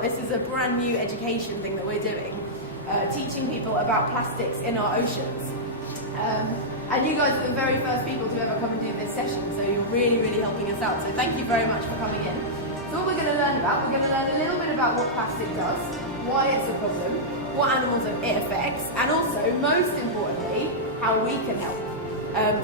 This is a brand new education thing that we're doing, teaching people about plastics in our oceans. And you guys are the very first people to ever come and do this session, so you're really, really helping us out. So thank you very much for coming in. So what we're going to learn about, we're going to learn a little bit about what plastic does, why it's a problem, what animals it affects, and also, most importantly, how we can help.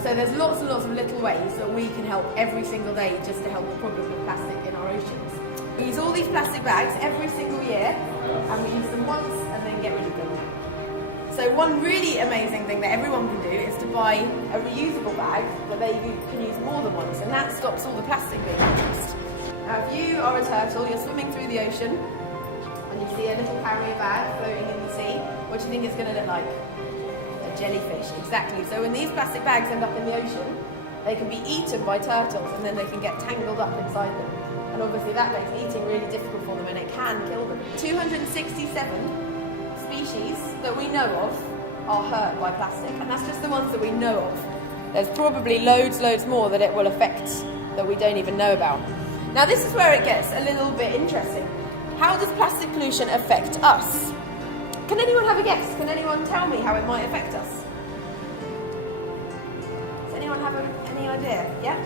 So there's lots and lots of little ways that we can help every single day just to help the problem of plastic in our oceans. We use all these plastic bags every single year, and we use them once and then get rid of them. So one really amazing thing that everyone can do is to buy a reusable bag that they can use more than once, and that stops all the plastic being used. Now if you are a turtle, you're swimming through the ocean, and you see a little carrier bag floating in the sea, what do you think it's going to look like? A jellyfish, exactly. So when these plastic bags end up in the ocean, they can be eaten by turtles, and then they can get tangled up inside them. And obviously that makes eating really difficult for them, and it can kill them. 267 species that we know of are hurt by plastic, and that's just the ones that we know of. There's probably loads more that it will affect that we don't even know about. Now this is where it gets a little bit interesting. How does plastic pollution affect us? Can anyone have a guess? Can anyone tell me how it might affect us? Does anyone have any idea? Yeah?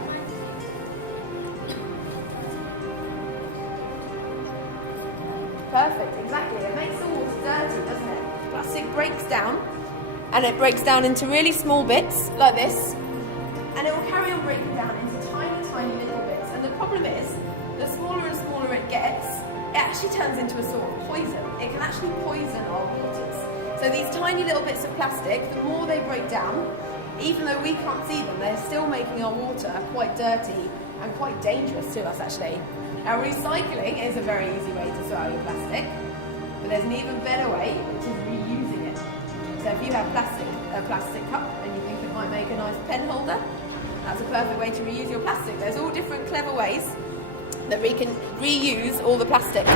Perfect, exactly. It makes the water dirty, doesn't it? Plastic breaks down, and it breaks down into really small bits, like this, and it will carry on breaking down into tiny little bits. And the problem is, the smaller and smaller it gets, it actually turns into a sort of poison. It can actually poison our waters. So these tiny little bits of plastic, the more they break down, even though we can't see them, they're still making our water quite dirty and quite dangerous to us, actually. Now recycling is a very easy way to sort out your plastic, but there's an even better way, which is reusing it. So if you have a plastic cup and you think it might make a nice pen holder, that's a perfect way to reuse your plastic. There's all different clever ways that we can reuse all the plastic.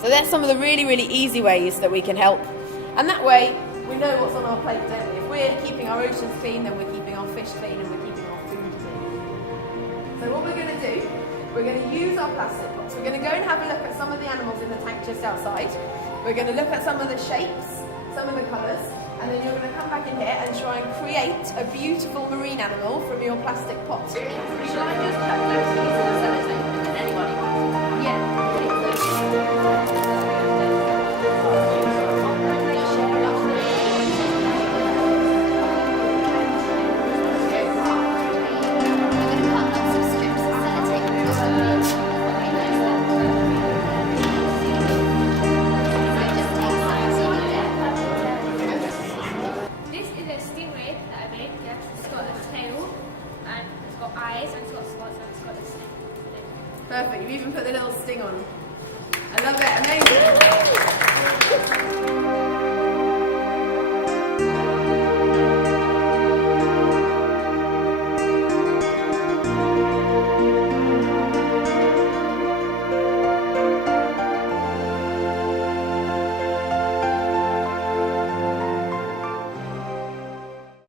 So that's some of the really easy ways that we can help. And that way, we know what's on our plate, don't we? If we're keeping our oceans clean, then we're keeping our fish clean and we're keeping our food clean. So what we're going to do, we're going to use our plastic pots. We're going to go and have a look at some of the animals in the tank just outside. We're going to look at some of the shapes, some of the colours, and then you're going to come back in here and try and create a beautiful marine animal from your plastic pot. Shall I just cut those pieces of sellotape and then anybody wants to? Yeah. Perfect, you've even put the little sting on. I love it, amazing.